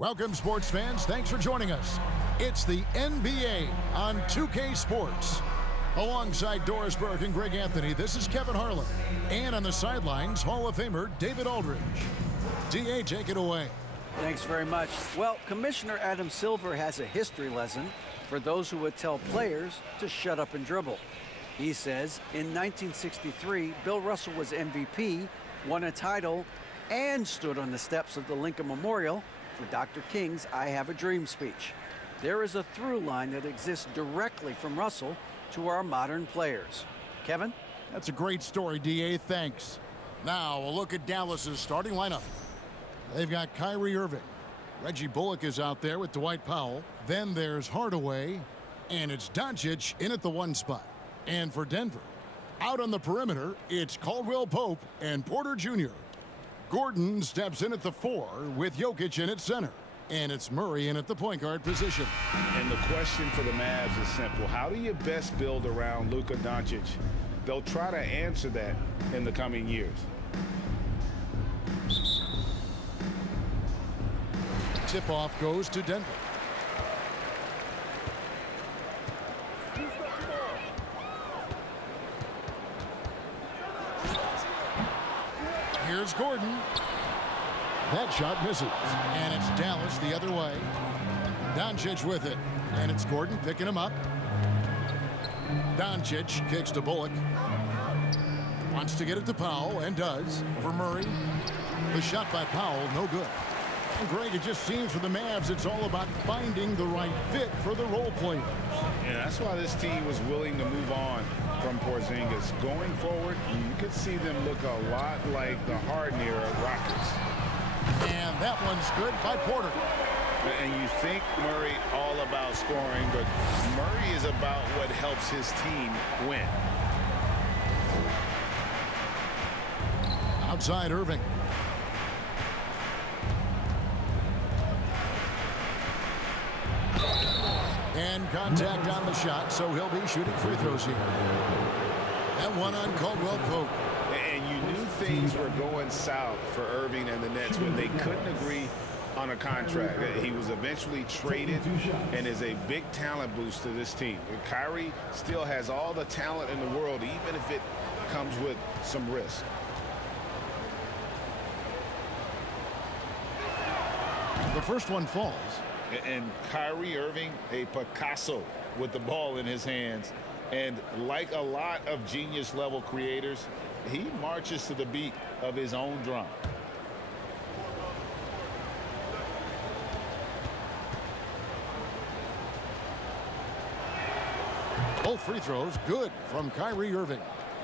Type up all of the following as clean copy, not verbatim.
Welcome, sports fans. Thanks for joining us. It's the NBA on 2K Sports. Alongside Doris Burke and Greg Anthony, this is Kevin Harlan. And on the sidelines, Hall of Famer David Aldridge. DA, take it away. Thanks very much. Well, Commissioner Adam Silver has a history lesson for those who would tell players to shut up and dribble. He says in 1963, Bill Russell was MVP, won a title, and stood on the steps of the Lincoln Memorial for Dr. King's I Have a Dream speech. There is a through line that exists directly from Russell to our modern players. Kevin? That's a great story, DA. Thanks. Now, a look at Dallas's starting lineup. They've got Kyrie Irving. Reggie Bullock is out there with Dwight Powell. Then there's Hardaway. And it's Doncic in at the 1 spot. And for Denver, out on the perimeter, it's Caldwell Pope and Porter Jr. Gordon steps in at the 4 with Jokic in at center. And it's Murray in at the point guard position. And the question for the Mavs is simple. How do you best build around Luka Doncic? They'll try to answer that in the coming years. Tip-off goes to Denver. Here's Gordon. That shot misses. And it's Dallas the other way. Doncic with it. And it's Gordon picking him up. Doncic kicks to Bullock. Wants to get it to Powell, and does. For Murray. The shot by Powell, no good. And Greg, it just seems for the Mavs, it's all about finding the right fit for the role players. Yeah, that's why this team was willing to move on from Porzingis. Going forward, you could see them look a lot like the Harden-era Rockets. And that one's good by Porter. And you think Murray all about scoring, but Murray is about what helps his team win. Outside Irving. And contact on the shot, so he'll be shooting free throws here. And one on Caldwell Pope. And you knew things were going south for Irving and the Nets when they couldn't agree on a contract. He was eventually traded and is a big talent boost to this team. Kyrie still has all the talent in the world, even if it comes with some risk. The first one falls. And Kyrie Irving, a Picasso with the ball in his hands. And like a lot of genius-level creators, he marches to the beat of his own drum. Both free throws good from Kyrie Irving.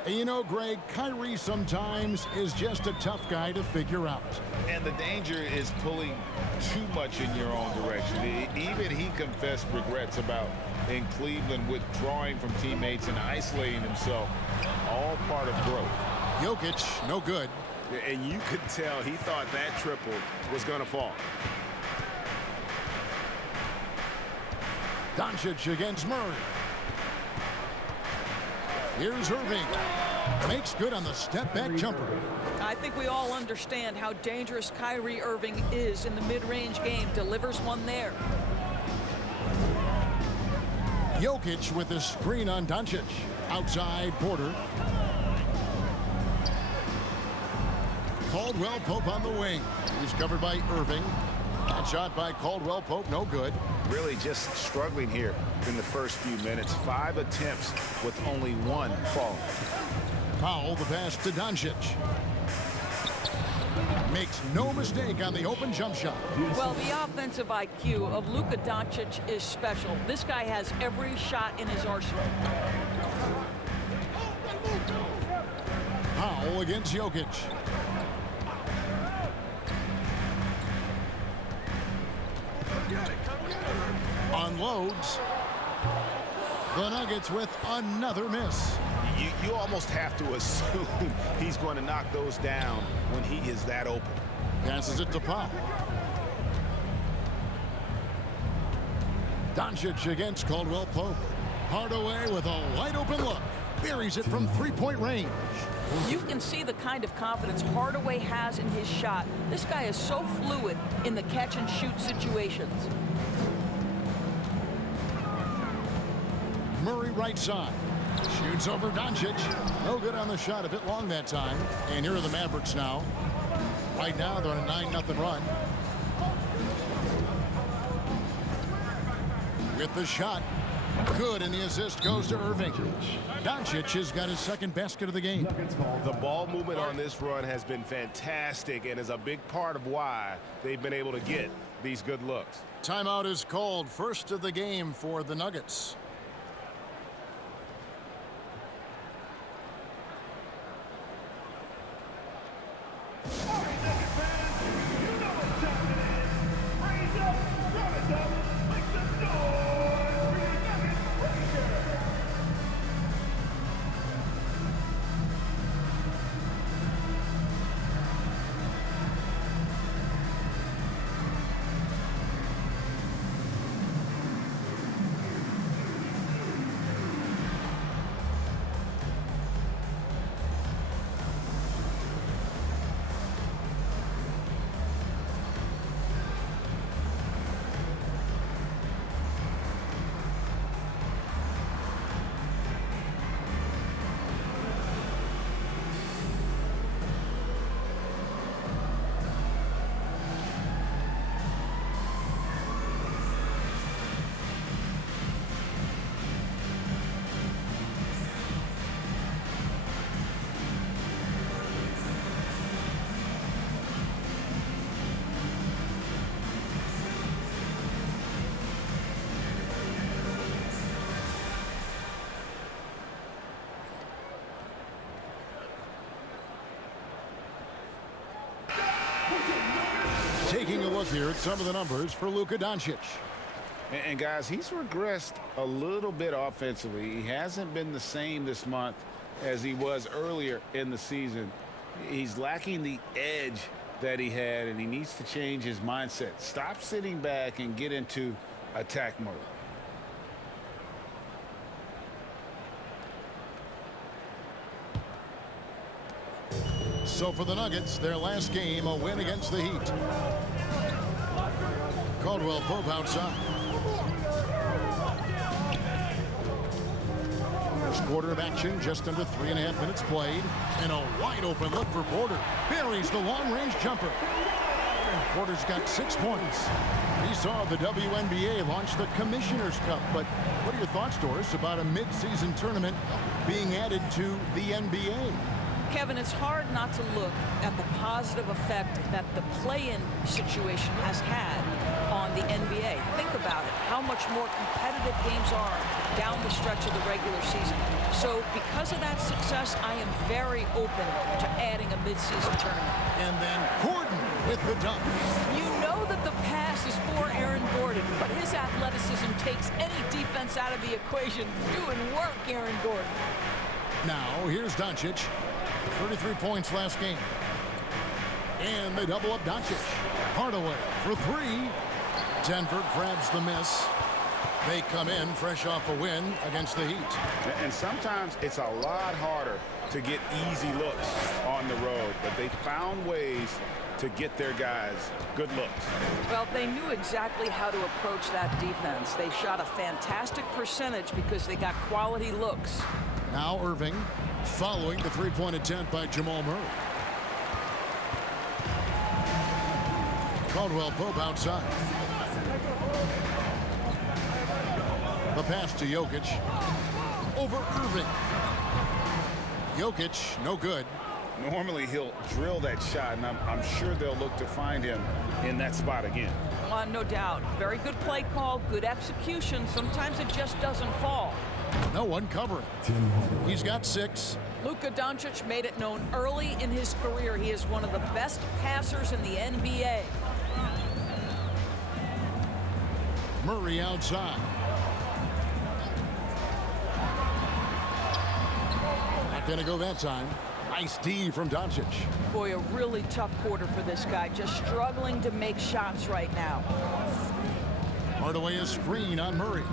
And you know, Greg, Kyrie sometimes is just a tough guy to figure out. And the danger is pulling too much in your own direction. Even he confessed regrets about in Cleveland withdrawing from teammates and isolating himself. All part of growth. Jokic, no good. And you could tell he thought that triple was going to fall. Doncic against Murray. Here's Irving. Makes good on the step-back jumper. I think we all understand how dangerous Kyrie Irving is in the mid-range game. Delivers one there. Jokic with the screen on Doncic. Outside Porter. Caldwell Pope on the wing. He's covered by Irving. That shot by Caldwell Pope, no good. Really just struggling here in the first few minutes. 5 attempts with only 1 fall. Powell, the pass to Doncic. Makes no mistake on the open jump shot. Well, the offensive IQ of Luka Doncic is special. This guy has every shot in his arsenal. Powell against Jokic. Unloads. The Nuggets with another miss. You almost have to assume he's going to knock those down when he is that open. Passes it to Powell. Doncic against Caldwell Pope. Hardaway with a wide open look. Buries it from three-point range. You can see the kind of confidence Hardaway has in his shot. This guy is so fluid in the catch-and-shoot situations. Murray right side. Shoots over Doncic. No good on the shot. A bit long that time. And here are the Mavericks now. Right now, they're on a 9-0 run. With the shot. Good, and the assist goes to Irving. Doncic has got his second basket of the game. The ball movement on this run has been fantastic and is a big part of why they've been able to get these good looks. Timeout is called. First of the game for the Nuggets. Taking a look here at some of the numbers for Luka Doncic. And guys, he's regressed a little bit offensively. He hasn't been the same this month as he was earlier in the season. He's lacking the edge that he had, and he needs to change his mindset. Stop sitting back and get into attack mode. So for the Nuggets, their last game, a win against the Heat. Caldwell Pope outside. First quarter of action, just under 3.5 minutes played. And a wide open look for Porter. Buries the long-range jumper. Porter's got 6 points. We saw the WNBA launch the Commissioner's Cup, but what are your thoughts, Doris, about a mid-season tournament being added to the NBA? Kevin, it's hard not to look at the positive effect that the play-in situation has had on the NBA. Think about it, how much more competitive games are down the stretch of the regular season. So because of that success, I am very open to adding a mid-season tournament. And then Gordon with the dunk. You know that the pass is for Aaron Gordon, but his athleticism takes any defense out of the equation. Doing work, Aaron Gordon. Now, here's Doncic. 33 points last game. And they double up Doncic. Hardaway for 3. Denver grabs the miss. They come in fresh off a win against the Heat. And sometimes it's a lot harder to get easy looks on the road, but they found ways to get their guys good looks. Well, they knew exactly how to approach that defense. They shot a fantastic percentage because they got quality looks. Now Irving following the three-point attempt by Jamal Murray. Caldwell Pope outside. The pass to Jokic. Over Irving. Jokic, no good. Normally he'll drill that shot, and I'm sure they'll look to find him in that spot again. No doubt. Very good play call, good execution. Sometimes it just doesn't fall. No one covering. He's got 6. Luka Doncic made it known early in his career he is one of the best passers in the NBA. Murray outside. Not going to go that time. Nice D from Doncic. Boy, a really tough quarter for this guy. Just struggling to make shots right now. Hardaway a screen on Murray.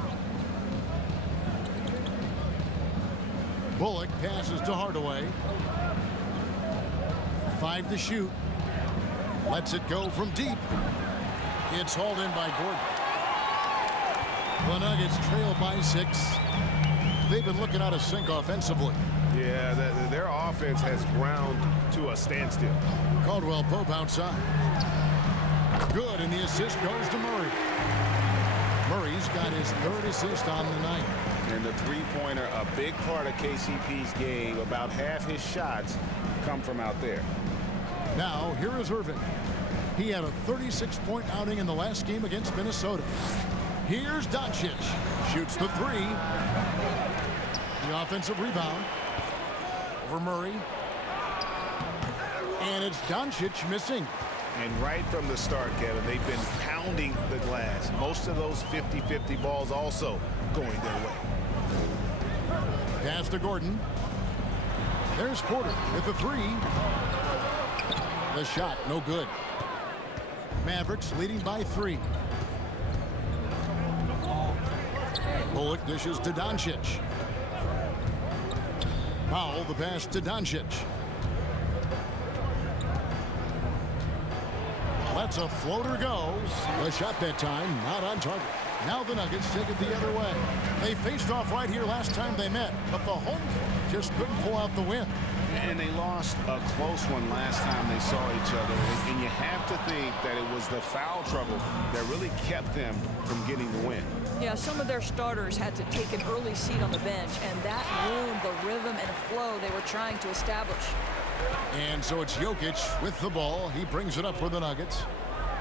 Bullock passes to Hardaway. 5 to shoot. Lets it go from deep. It's hauled in by Gordon. The Nuggets trail by 6. They've been looking out of sync offensively. Yeah, their offense has ground to a standstill. Caldwell Pope outside. Good, and the assist goes to Murray. Murray's got his 3rd assist on the night. And the three-pointer, a big part of KCP's game. About half his shots come from out there. Now, here is Irving. He had a 36-point outing in the last game against Minnesota. Here's Doncic. Shoots the 3. The offensive rebound. Over Murray. And it's Doncic missing. And right from the start, Kevin, they've been pounding the glass. Most of those 50-50 balls also going their way. Pass to Gordon. There's Porter with the 3. The shot, no good. Mavericks leading by 3. Bullock dishes to Doncic. Powell, the pass to Doncic. Lets a floater go. The shot that time, not on target. Now the Nuggets take it the other way. They faced off right here last time they met, but the home court just couldn't pull out the win. And they lost a close one last time they saw each other. And you have to think that it was the foul trouble that really kept them from getting the win. Yeah, some of their starters had to take an early seat on the bench, and that ruined the rhythm and flow they were trying to establish. And so it's Jokic with the ball. He brings it up for the Nuggets.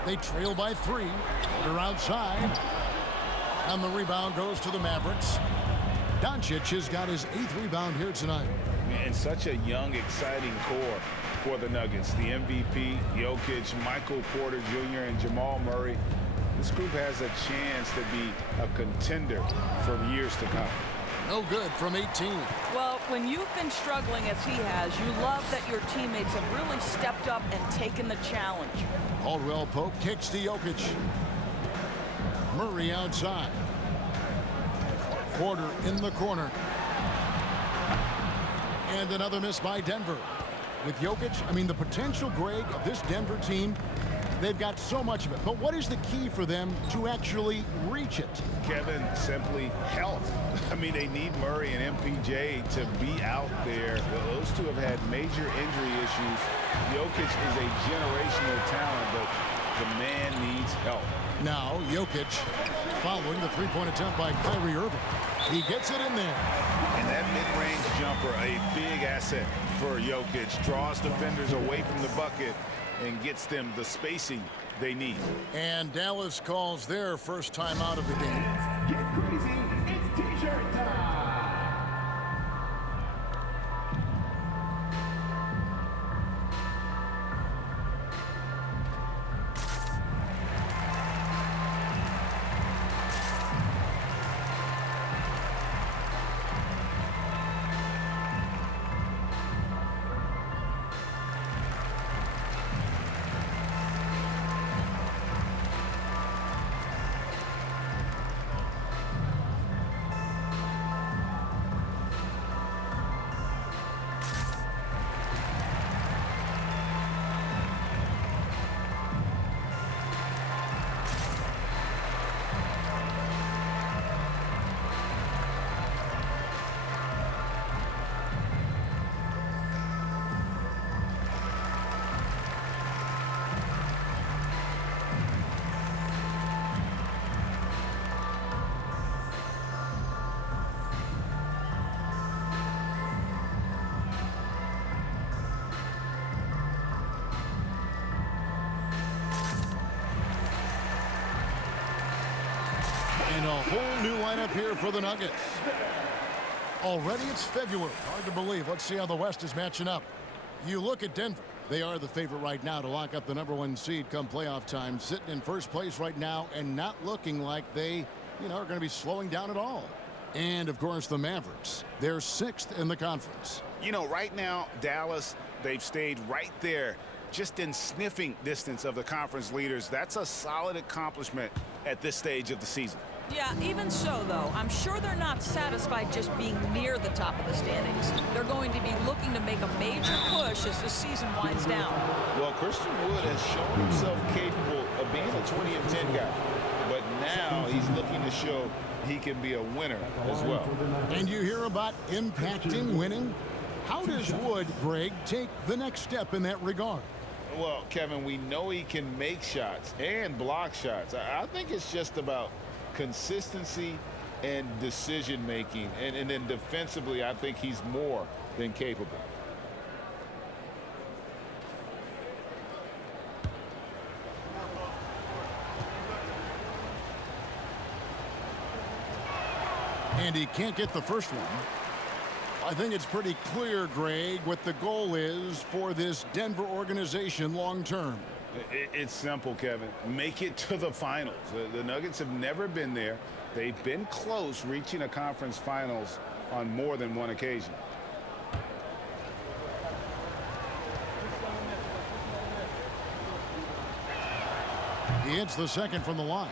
They trail by 3. They're outside. And the rebound goes to the Mavericks. Doncic has got his 8th rebound here tonight. And such a young, exciting core for the Nuggets. The MVP, Jokic, Michael Porter Jr., and Jamal Murray. This group has a chance to be a contender for years to come. No good from 18. Well, when you've been struggling as he has, you love that your teammates have really stepped up and taken the challenge. Caldwell Pope kicks to Jokic. Murray outside. Porter in the corner. And another miss by Denver. With Jokic, I mean, the potential, Greg, of this Denver team, they've got so much of it. But what is the key for them to actually reach it? Kevin, simply health. I mean, they need Murray and MPJ to be out there. Those two have had major injury issues. Jokic is a generational talent, but the man needs help. Now, Jokic following the three-point attempt by Kyrie Irving. He gets it in there. And that mid-range jumper, a big asset for Jokic. Draws defenders away from the bucket and gets them the spacing they need. And Dallas calls their first time out of the game. Get crazy, it's T-shirt time. And a whole new lineup here for the Nuggets. Already it's February. Hard to believe. Let's see how the West is matching up. You look at Denver. They are the favorite right now to lock up the #1 seed come playoff time. Sitting in first place right now and not looking like they, are going to be slowing down at all. And, of course, the Mavericks. They're 6th in the conference. Right now, Dallas, they've stayed right there, just in sniffing distance of the conference leaders. That's a solid accomplishment at this stage of the season. Yeah, even so, though, I'm sure they're not satisfied just being near the top of the standings. They're going to be looking to make a major push as the season winds down. Well, Christian Wood has shown himself capable of being a 20-10 guy, but now he's looking to show he can be a winner as well. And you hear about impacting winning? How does Wood, Greg, take the next step in that regard? Well, Kevin, we know he can make shots and block shots. I think it's just about consistency and decision making, and then defensively I think he's more than capable. And he can't get the first one. I think it's pretty clear, Greg, what the goal is for this Denver organization long term. It's simple, Kevin. Make it to the finals. The Nuggets have never been there. They've been close reaching a conference finals on more than one occasion. He hits the second from the line.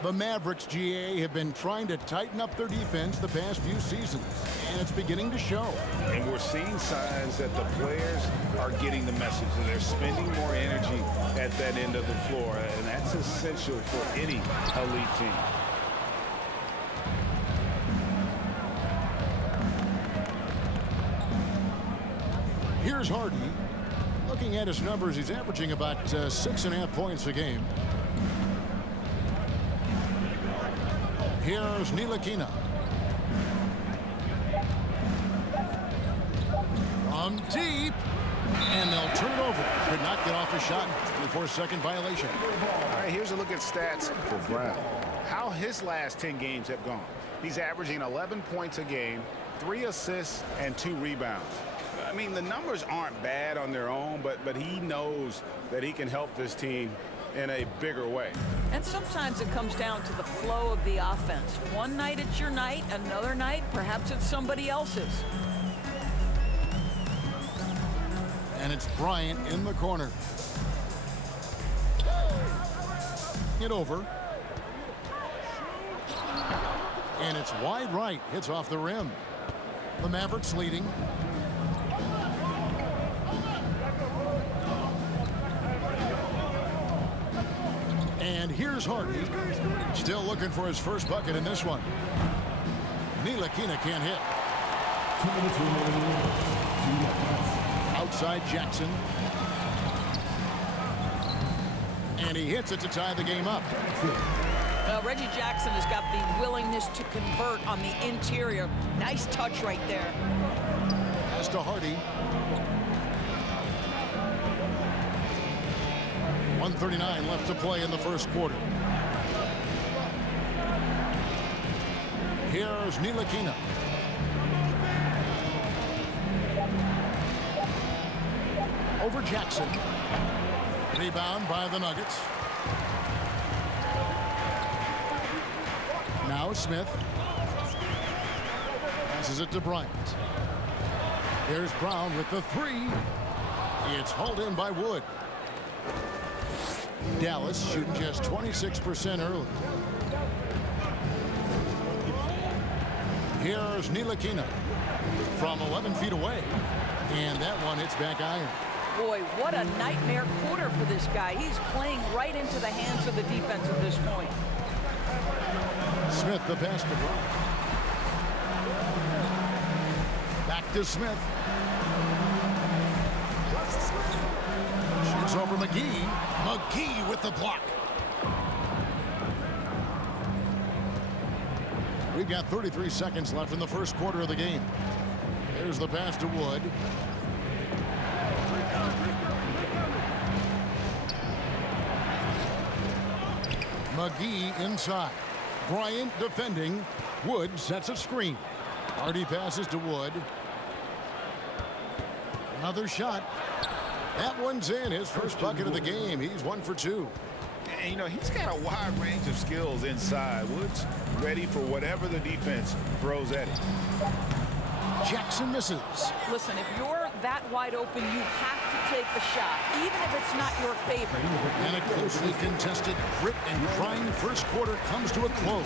The Mavericks, GA, have been trying to tighten up their defense the past few seasons, and it's beginning to show. And we're seeing signs that the players are getting the message, and they're spending more energy at that end of the floor, and that's essential for any elite team. Here's Hardy. Looking at his numbers, he's averaging about 6.5 points a game. Here's Ntilikina. From deep. And they'll turn it over. Could not get off a shot. 24-second violation. All right, here's a look at stats for Brown. How his last 10 games have gone. He's averaging 11 points a game, 3 assists, and 2 rebounds. I mean, the numbers aren't bad on their own, but he knows that he can help this team in a bigger way. And sometimes it comes down to the flow of the offense. One night it's your night, another night perhaps it's somebody else's. And it's Bryant in the corner. It over. And it's wide right. Hits off the rim. The Mavericks leading. And here's Hardy. Still looking for his first bucket in this one. Ntilikina can't hit. Outside Jackson. And he hits it to tie the game up. Well, Reggie Jackson has got the willingness to convert on the interior. Nice touch right there. Pass to Hardy. 1:39 left to play in the first quarter. Here's Ntilikina. Over Jackson. Rebound by the Nuggets. Now Smith. Passes it to Bryant. Here's Brown with the three. It's hauled in by Wood. Dallas shooting just 26% early. Here's Ntilikina from 11 feet away. And that one hits back iron. Boy, what a nightmare quarter for this guy. He's playing right into the hands of the defense at this point. Smith, the pass to Bryant. Back to Smith. Shoots over McGee. McGee with the block. We've got 33 seconds left in the first quarter of the game. There's the pass to Wood. McGee inside. Bryant defending. Wood sets a screen. Hardy passes to Wood. Another shot. That one's in. His first bucket of the game. He's 1 for 2. And, you know, he's got a wide range of skills inside. Wood's ready for whatever the defense throws at him. Jackson misses. Listen, if you're that wide open, you have to take the shot, even if it's not your favorite. And a closely contested grit and grind first quarter comes to a close.